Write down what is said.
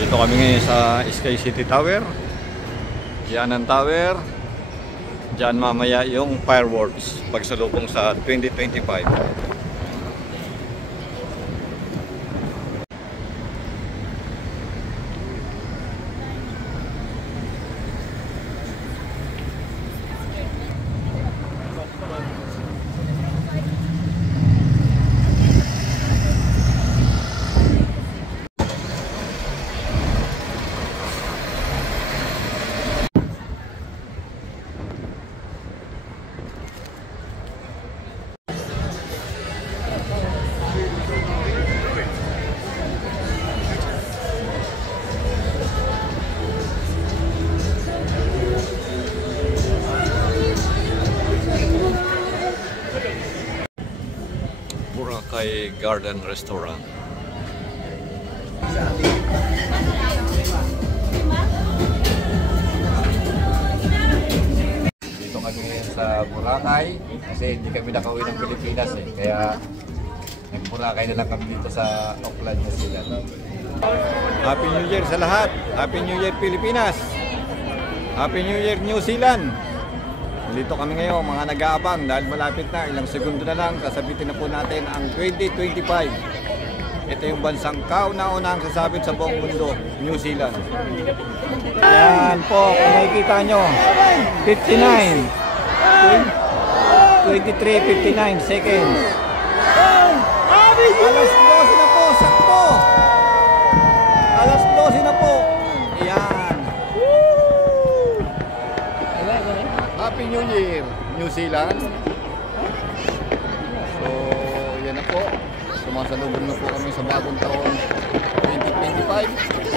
Dito kami ngayon sa Sky City Tower. Yan ang tower. Diyan mamaya yung fireworks pagsalubong sa 2025. Boracay Garden Restaurant. Dito kami sa Boracay kasi hindi kami nakauwi ng Pilipinas kaya nag-Boracay na lang kami dito sa Auckland, New Zealand. Happy New Year sa lahat! Happy New Year Pilipinas! Happy New Year New Zealand! Dito kami ngayon, mga nag-aabang dahil malapit na, ilang segundo na lang, sasabitin na po natin ang 2025. Ito yung bansang kauna-unang sasabit sa buong mundo, New Zealand. Yan po, kung nakikita nyo, 59, 23, 59 seconds. Alas 12 na po, sakto! Alas 12 na po. Yan. Happy New Year, New Zealand. So, yan na po. Sumasalubong na po kami sa bagong taon 2025.